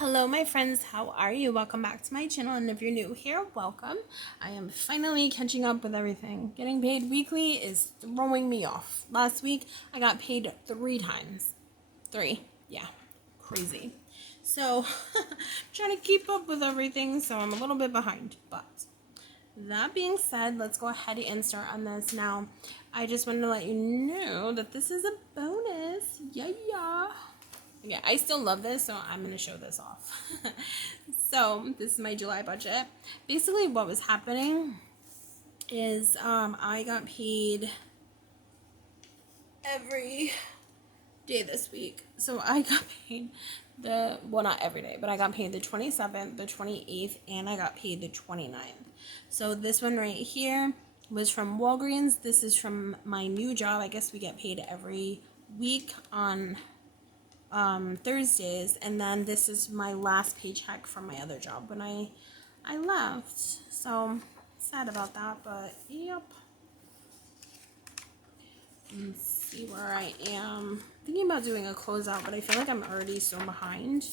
Hello my friends, how are you? Welcome back to my channel, and if you're new here, welcome. I am finally catching up with everything. Getting paid weekly is throwing me off. Last week I got paid 3 times. 3. Yeah. Crazy. So trying to keep up with everything, so I'm a little bit behind. But that being said, let's go ahead and start on this. Now, I just wanted to let you know that this is a bonus. Yeah, I still love this, so I'm going to show this off. So, this is my July budget. Basically, what was happening is I got paid every day this week. So, I got paid not every day, but I got paid the 27th, the 28th, and I got paid the 29th. So, this one right here was from Walgreens. This is from my new job. I guess we get paid every week on Thursdays, and then this is my last paycheck from my other job when I left. So sad about that, but yep. Let's see where I am. Thinking about doing a closeout, but I feel like I'm already so behind.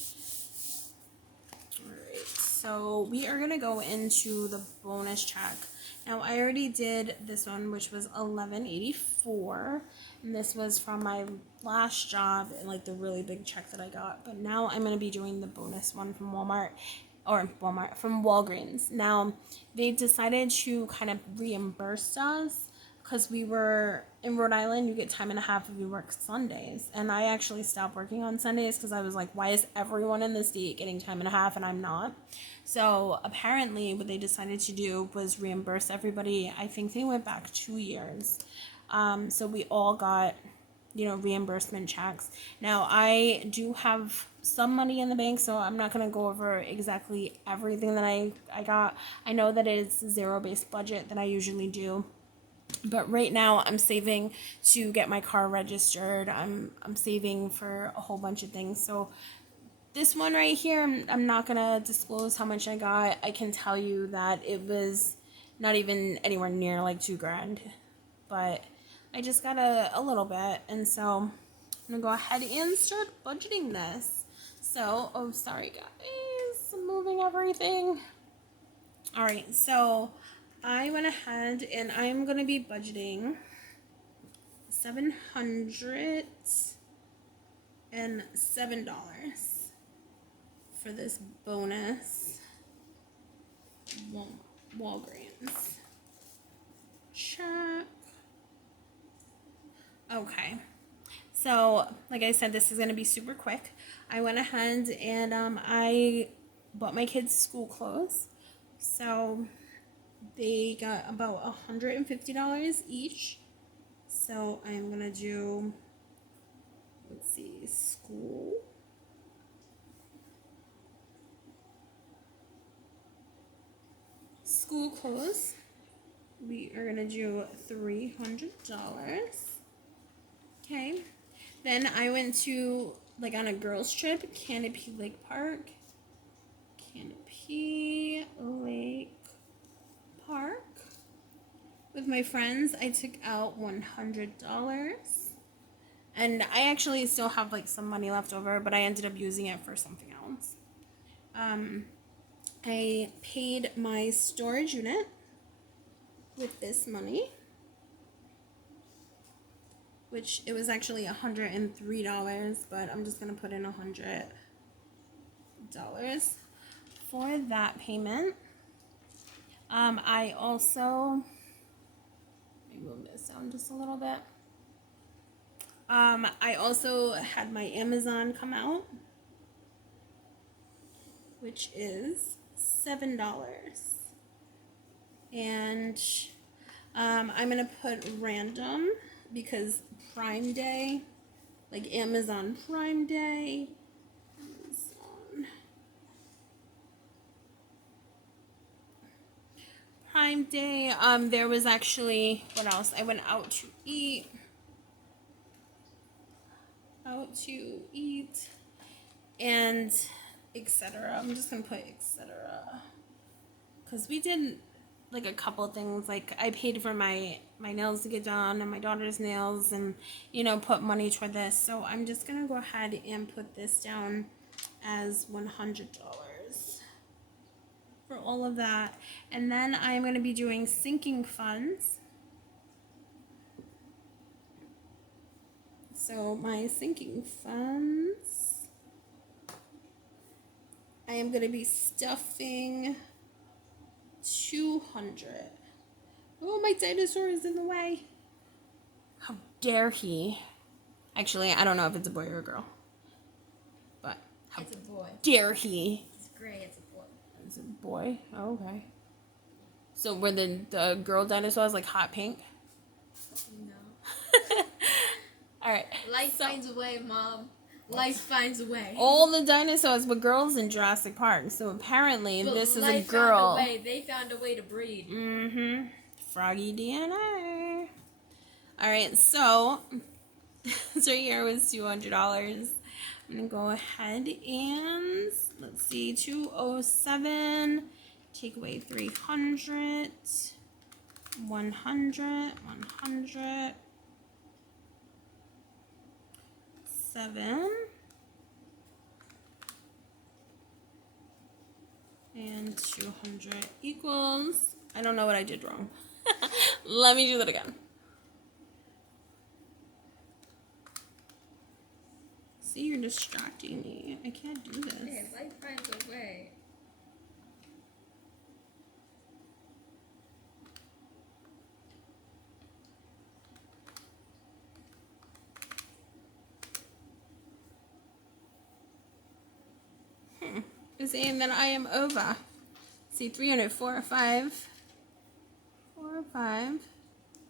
Alright, so we are gonna go into the bonus check. Now I already did this one, which was $11.84, and this was from my last job and like the really big check that I got. But now I'm gonna be doing the bonus one from from Walgreens. Now they decided to kind of reimburse us because we were in Rhode Island. You get time and a half if you work Sundays, and I actually stopped working on Sundays because I was like, why is everyone in the state getting time and a half and I'm not? So apparently what they decided to do was reimburse everybody. I think they went back 2 years. So we all got, reimbursement checks. Now I do have some money in the bank, so I'm not going to go over exactly everything that I got. I know that it's zero-based budget that I usually do. But right now I'm saving to get my car registered. I'm saving for a whole bunch of things. So this one right here, I'm not going to disclose how much I got. I can tell you that it was not even anywhere near like $2,000. But I just got a little bit. And so I'm going to go ahead and start budgeting this. So, oh, sorry guys, I'm moving everything. Alright, so I went ahead and I'm going to be budgeting $707 for this bonus Walgreens check. Okay, so like I said, this is going to be super quick. I went ahead and I bought my kids school clothes. So they got about $150 each. So I'm gonna do, let's see, school clothes. We are gonna do $300. Okay. Then I went to, like, on a girls trip, Canopy Lake Park. With my friends, I took out $100. And I actually still have like some money left over, but I ended up using it for something else. I paid my storage unit with this money, which it was actually $103, but I'm just gonna put in $100 for that payment. I also, let me move this down just a little bit. I also had my Amazon come out, which is $7. And I'm going to put random because Prime Day, like Amazon Prime Day, there was actually, what else? I went out to eat, and etc. I'm just gonna put etc. because we did like a couple things. Like I paid for my nails to get done and my daughter's nails, and put money toward this. So I'm just gonna go ahead and put this down as $100 for all of that. And then I'm going to be doing sinking funds. So my sinking funds, I am going to be stuffing 200. Oh, my dinosaur is in the way. How dare he? Actually, I don't know if it's a boy or a girl. But how it's a boy. Dare he? It's gray, it's a boy. It's a boy? Oh, okay. So were the girl dinosaurs like hot pink? No. Alright. Life finds a way, Mom. Life finds a way. All the dinosaurs were girls in Jurassic Park. So apparently but this is a life girl. Found a way. They found a way to breed. Mm-hmm. Froggy DNA. Alright, so this right here was $200. I'm going to go ahead and, let's see, 207, take away 300, 100, 7, and 200 equals, I don't know what I did wrong. Let me do that again. See, you're distracting me. I can't do this. Hey, life finds a way. It's saying that I am over. See, 300, 4, 5,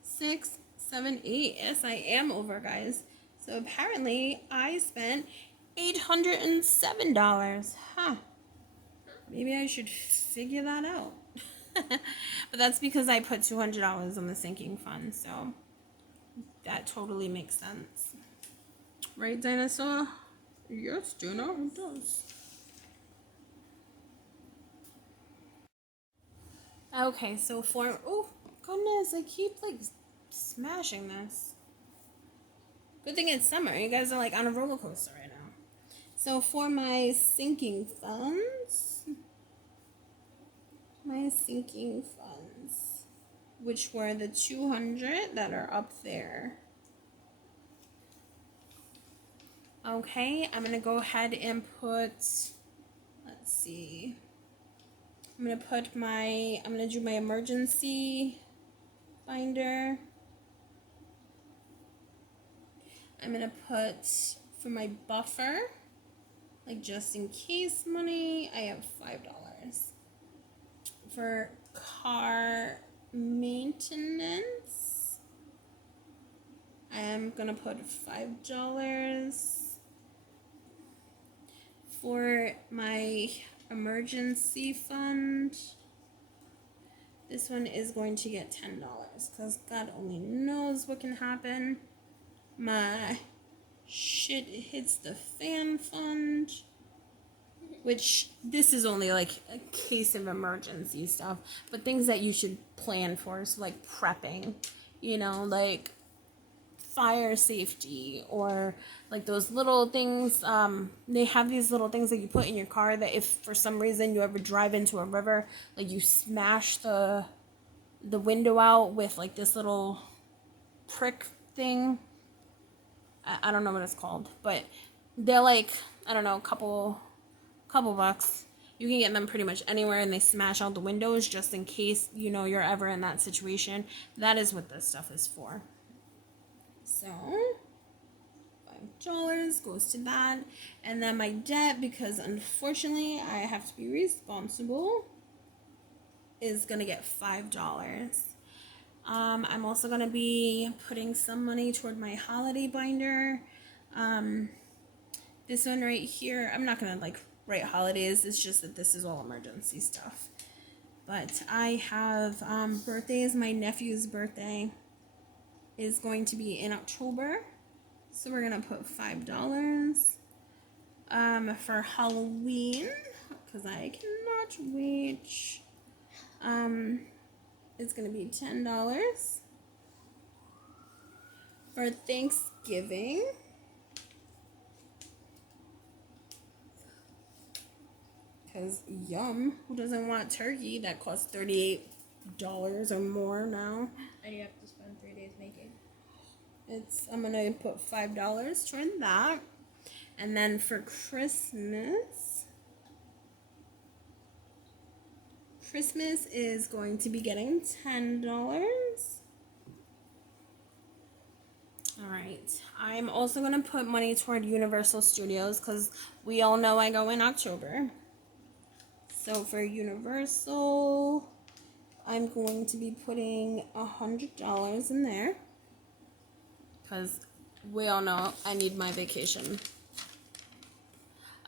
6, 7, 8. Yes, I am over, guys. So apparently, I spent $807. Huh. Maybe I should figure that out. But that's because I put $200 on the sinking fund, so that totally makes sense. Right, dinosaur? Yes, Juno, it does. Okay, so for, oh goodness, I keep like smashing this. Good thing it's summer. You guys are like on a roller coaster right now. So for my sinking funds, which were the 200 that are up there. Okay, I'm gonna go ahead and put, let's see. I'm gonna do my emergency binder. I'm gonna put for my buffer, like just in case money, I have $5. For car maintenance, I am gonna put $5. For my emergency fund, this one is going to get $10 because God only knows what can happen. My shit hits the fan fund, which this is only like a case of emergency stuff, but things that you should plan for, so like prepping, you know, like fire safety, or like those little things, they have these little things that you put in your car that if for some reason you ever drive into a river, like you smash the window out with like this little prick thing. I don't know what it's called, but they're like, I don't know, couple bucks. You can get them pretty much anywhere, and they smash out the windows just in case, you know, you're ever in that situation. That is what this stuff is for. So $5 goes to that. And then my debt, because unfortunately I have to be responsible, is gonna get $5. I'm also gonna be putting some money toward my holiday binder. This one right here, I'm not gonna like write holidays, it's just that this is all emergency stuff. But I have birthdays. My nephew's birthday is going to be in October, so we're gonna put $5. For Halloween, because I cannot wait, it's gonna be $10. For Thanksgiving, Because yum, who doesn't want turkey that costs $38 or more now? And you have to spend 3 days making. I'm gonna put $5 toward that. And then for Christmas is going to be getting $10. All right. I'm also going to put money toward Universal Studios because we all know I go in October. So for Universal, I'm going to be putting $100 in there because we all know I need my vacation.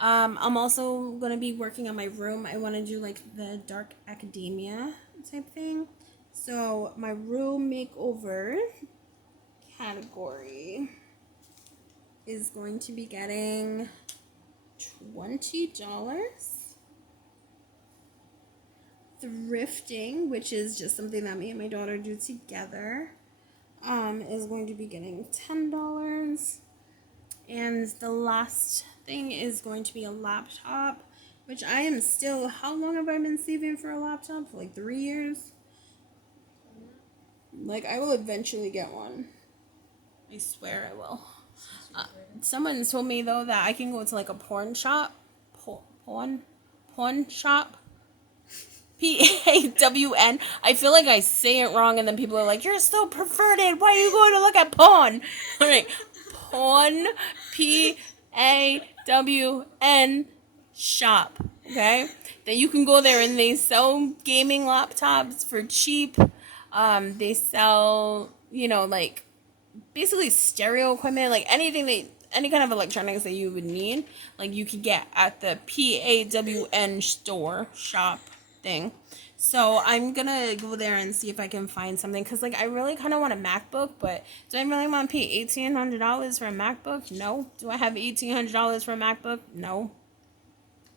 I'm also going to be working on my room. I want to do like the dark academia type thing. So my room makeover category is going to be getting $20. Thrifting, which is just something that me and my daughter do together, is going to be getting $10. And the last thing is going to be a laptop, which I am still, how long have I been saving for a laptop? For like 3 years? Like, I will eventually get one. I swear I will. Someone told me, though, that I can go to like a porn shop. Porn shop. PAWN. I feel like I say it wrong, and then people are like, "You're so perverted. Why are you going to look at porn?" All right, porn. PAWN shop. Okay, then you can go there and they sell gaming laptops for cheap. They sell, like basically stereo equipment, like any kind of electronics that you would need, like you could get at the PAWN shop thing. So I'm gonna go there and see if I can find something, because like I really kind of want a MacBook, but do I really want to pay $1,800 for a MacBook? No. Do I have $1,800 for a MacBook? No.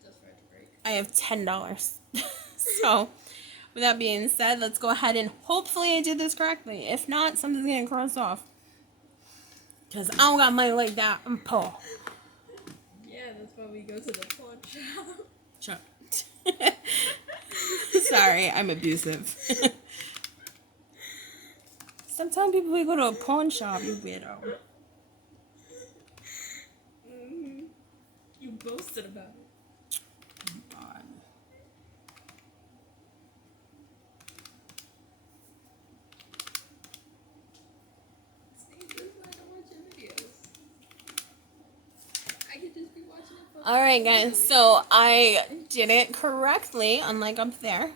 Just for it to break. I have $10. So with that being said, let's go ahead and hopefully I did this correctly. If not, something's getting crossed off. Because I don't got money like that. I'm poor. Yeah, that's why we go to the pawn shop. Shut up. Sorry, I'm abusive. Stop telling people we go to a pawn shop, you weirdo. Mm-hmm. You boasted about it. God. Alright guys, so I did it correctly, unlike up there.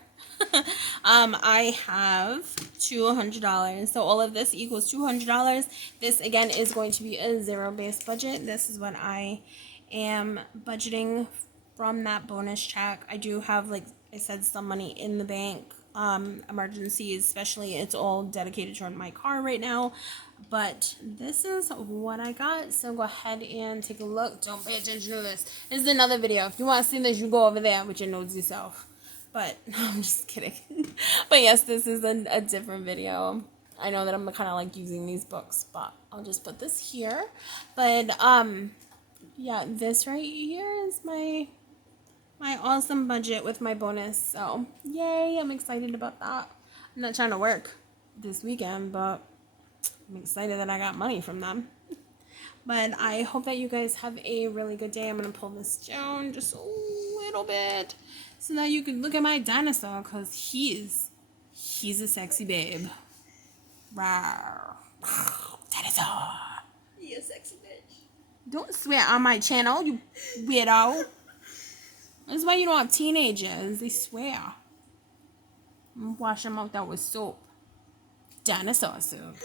I have $200, so all of this equals $200. This again is going to be a zero-based budget. This is what I am budgeting from that bonus check. I do have, like I said, some money in the bank, emergencies, especially. It's all dedicated toward my car right now. But this is what I got. So go ahead and take a look. Don't pay attention to this. This is another video. If you want to see this, you go over there with your nosy self. But no, I'm just kidding. But yes, this is a different video. I know that I'm kind of like using these books, but I'll just put this here. But yeah, this right here is my awesome budget with my bonus. So yay, I'm excited about that. I'm not trying to work this weekend, but I'm excited that I got money from them. But I hope that you guys have a really good day. I'm going to pull this down just a little bit so that you can look at my dinosaur, because he's a sexy babe. Rawr. Dinosaur. He a sexy bitch. Don't swear on my channel, you weirdo. That's why you don't have teenagers. They swear. Wash them out with soap. Dinosaur soup.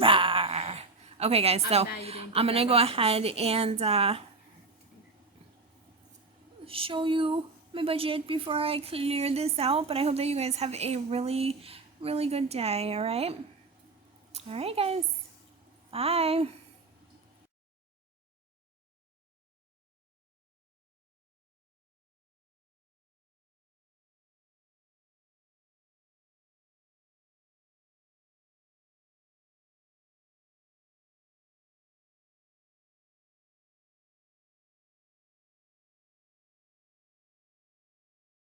Rawr. Okay, guys, so I'm going to go ahead and show you my budget before I clear this out. But I hope that you guys have a really, really good day, all right? All right, guys. Bye.